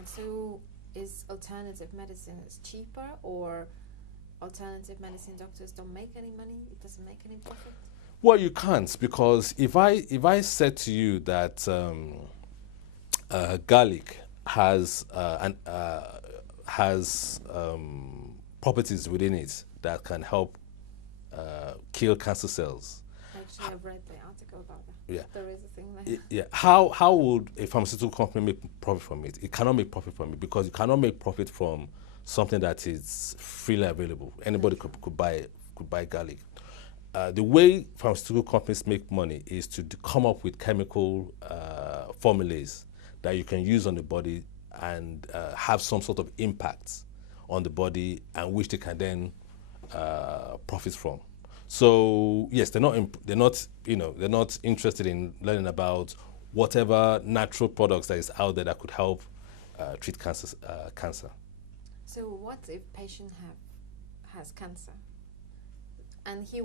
Right. So is alternative medicine is cheaper, or alternative medicine doctors don't make any money? It doesn't make any profit? Well, you can't, because if I said to you that garlic has properties within it that can help kill cancer cells. Actually, I've read the article about that. Yeah. There is a thing like that. Yeah. How would a pharmaceutical company make profit from it? It cannot make profit from it, because you cannot make profit from something that is freely available. Anybody could buy garlic. The way pharmaceutical companies make money is to come up with chemical formulas that you can use on the body and have some sort of impact on the body, and which they can then profit from. So yes, they're not interested in learning about whatever natural products that is out there that could help treat cancer. So what if patient has cancer and he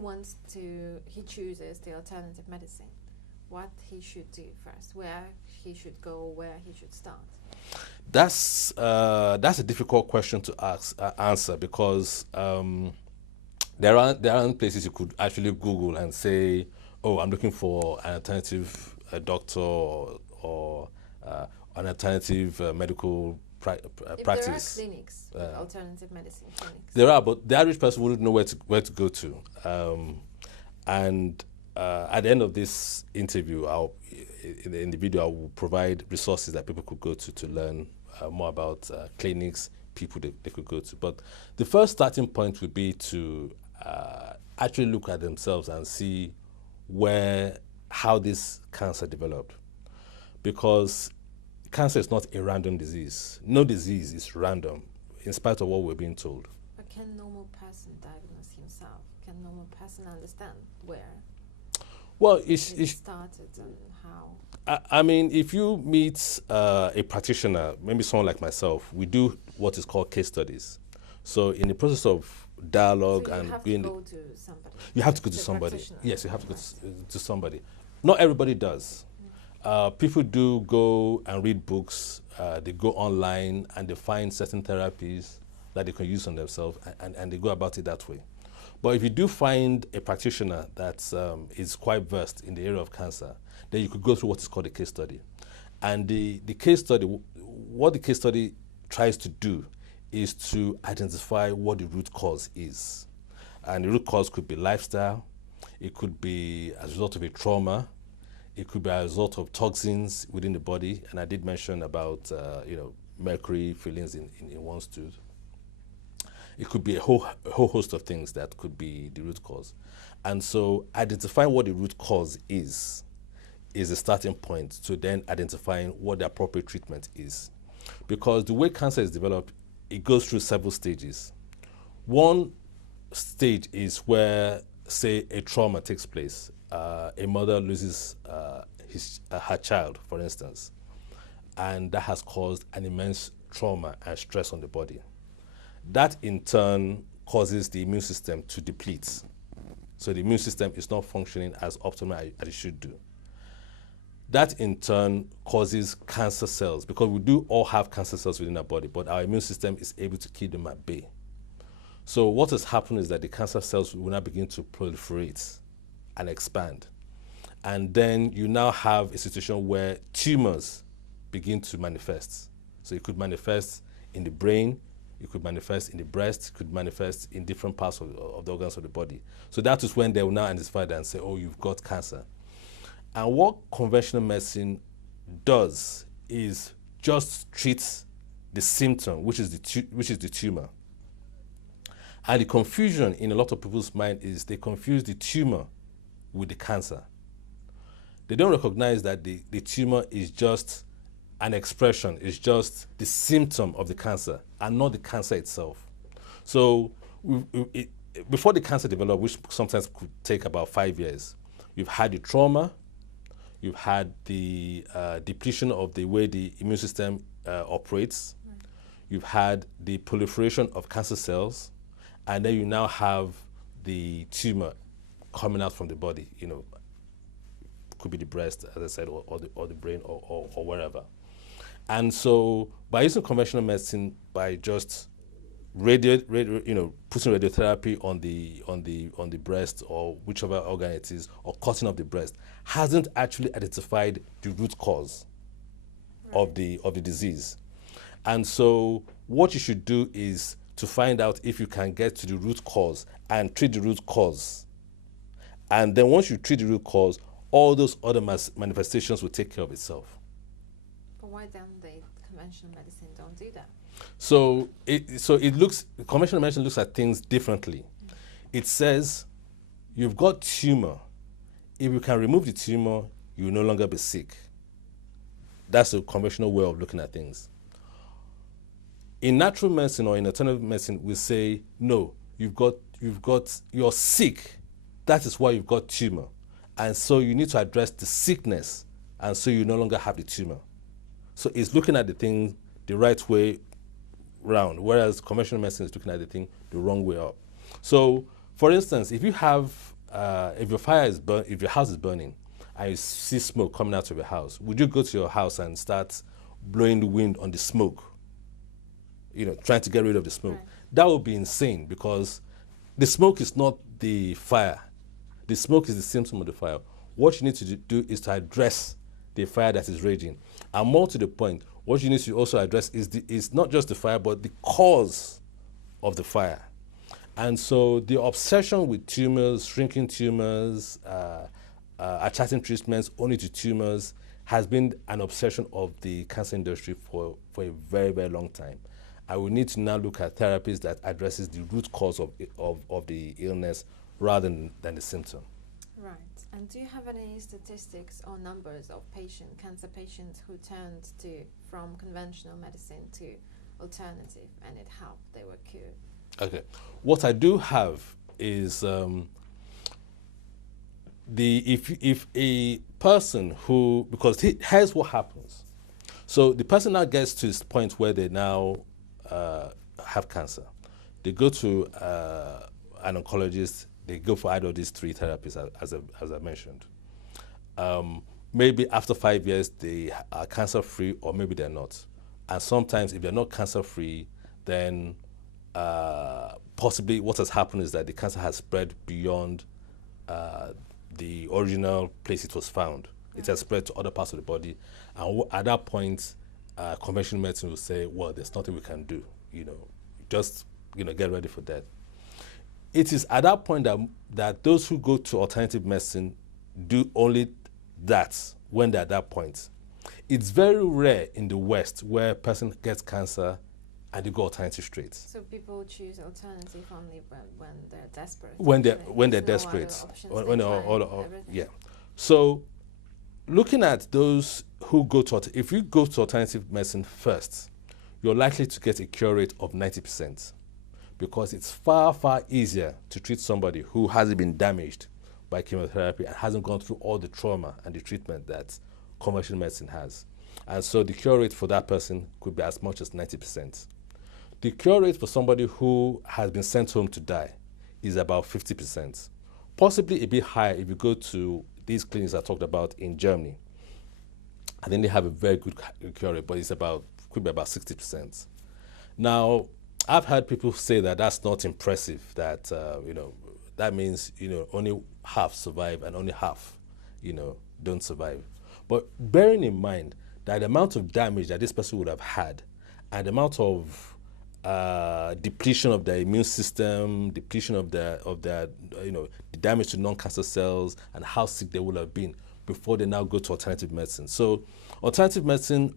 chooses the alternative medicine? What he should do first? Where he should go? Where he should start? That's a difficult question to answer, because there aren't places you could actually Google and say, oh, I'm looking for an alternative doctor, or an alternative medical If practice. there are clinics, alternative medicine clinics. There are, but the average person wouldn't know where to go to. And at the end of this interview, in the video, I will provide resources that people could go to learn more about clinics, people they could go to. But the first starting point would be to actually look at themselves and see how this cancer developed. Because cancer is not a random disease. No disease is random, in spite of what we're being told. But can normal person diagnose himself? Can normal person understand where Well, it started and how? I mean, if you meet a practitioner, maybe someone like myself, we do what is called case studies. So in the process of dialogue So you and have being, to go to somebody. you have to go to The somebody. practitioner. Yes, you have to go to somebody. Not everybody does. People do go and read books. They go online and they find certain therapies that they can use on themselves, and they go about it that way. But if you do find a practitioner that is quite versed in the area of cancer, then you could go through what is called a case study. And the case study, what the case study tries to do is to identify what the root cause is. And the root cause could be lifestyle, it could be as a result of a trauma, it could be as a result of toxins within the body. And I did mention about mercury fillings in one's tooth. It could be a whole host of things that could be the root cause. And so identifying what the root cause is a starting point to then identifying what the appropriate treatment is. Because the way cancer is developed, it goes through several stages. One stage is where, say, a trauma takes place. A mother loses her child, for instance, and that has caused an immense trauma and stress on the body. That in turn causes the immune system to deplete. So the immune system is not functioning as optimally as it should do. That in turn causes cancer cells, because we do all have cancer cells within our body, but our immune system is able to keep them at bay. So what has happened is that the cancer cells will now begin to proliferate and expand. And then you now have a situation where tumors begin to manifest. So it could manifest in the brain, it could manifest in the breast, it could manifest in different parts of the organs of the body. So that is when they will now identify that and say, oh, you've got cancer. And what conventional medicine does is just treats the symptom, which is the tumor. And the confusion in a lot of people's mind is they confuse the tumor with the cancer. They don't recognize that the tumor is just an expression, is just the symptom of the cancer and not the cancer itself. So before the cancer developed, which sometimes could take about 5 years, you've had the trauma, you've had the depletion of the way the immune system operates, you've had the proliferation of cancer cells, and then you now have the tumor coming out from the body, could be the breast, as I said, or the brain, or wherever. And so By using conventional medicine, by just radio, putting radiotherapy on the breast or whichever organ it is, or cutting off the breast, hasn't actually identified the root cause of the disease. And so what you should do is to find out if you can get to the root cause and treat the root cause. And then once you treat the root cause, all those other manifestations will take care of itself. But why don't the conventional medicine don't do that? So conventional medicine looks at things differently. It says you've got tumor. If you can remove the tumor, you will no longer be sick. That's a conventional way of looking at things. In natural medicine or in alternative medicine, we say, no, you're sick. That is why you've got tumor. And so you need to address the sickness, and so you no longer have the tumor. So it's looking at the thing the right way round, whereas conventional medicine is looking at the thing the wrong way up. So, for instance, if you have, if your house is burning, and you see smoke coming out of your house, would you go to your house and start blowing the wind on the smoke? Trying to get rid of the smoke. Right. That would be insane, because the smoke is not the fire. The smoke is the symptom of the fire. What you need to do is to address the fire that is raging. And more to the point, what you need to also address is not just the fire, but the cause of the fire. And so the obsession with tumors, shrinking tumors, attaching treatments only to tumors has been an obsession of the cancer industry for a very, very long time. And we need to now look at therapies that addresses the root cause of the illness rather than the symptom. Right. And do you have any statistics or numbers of cancer patients who turned from conventional medicine to alternative and it helped, they were cured? Okay. What I do have is if a person who, because here's what happens. So the person now gets to this point where they now have cancer. They go to an oncologist. They go for either of these three therapies, as I mentioned. Maybe after 5 years, they are cancer-free, or maybe they're not. And sometimes, if they're not cancer-free, then possibly what has happened is that the cancer has spread beyond the original place it was found. It has spread to other parts of the body. And at that point, conventional medicine will say, well, there's nothing we can do. Just get ready for that. It is at that point that those who go to alternative medicine do only that when they're at that point. It's very rare in the West where a person gets cancer and they go alternative straight. So people choose alternative only when they're desperate. When they're desperate. Yeah. So looking at those who go to, if you go to alternative medicine first, you're likely to get a cure rate of 90%. Because it's far, far easier to treat somebody who hasn't been damaged by chemotherapy and hasn't gone through all the trauma and the treatment that conventional medicine has. And so the cure rate for that person could be as much as 90%. The cure rate for somebody who has been sent home to die is about 50%. Possibly a bit higher if you go to these clinics I talked about in Germany. I think they have a very good cure rate, but could be about 60%. Now, I've heard people say that that's not impressive, that, that means, only half survive and only half, don't survive. But bearing in mind that the amount of damage that this person would have had and the amount of depletion of their immune system, depletion of the damage to non-cancer cells, and how sick they would have been before they now go to alternative medicine. So alternative medicine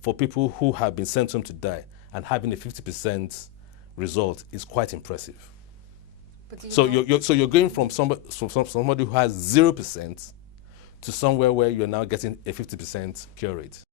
for people who have been sent home to die and having a 50% result is quite impressive. So you're going from somebody who has 0% to somewhere where you're now getting a 50% cure rate.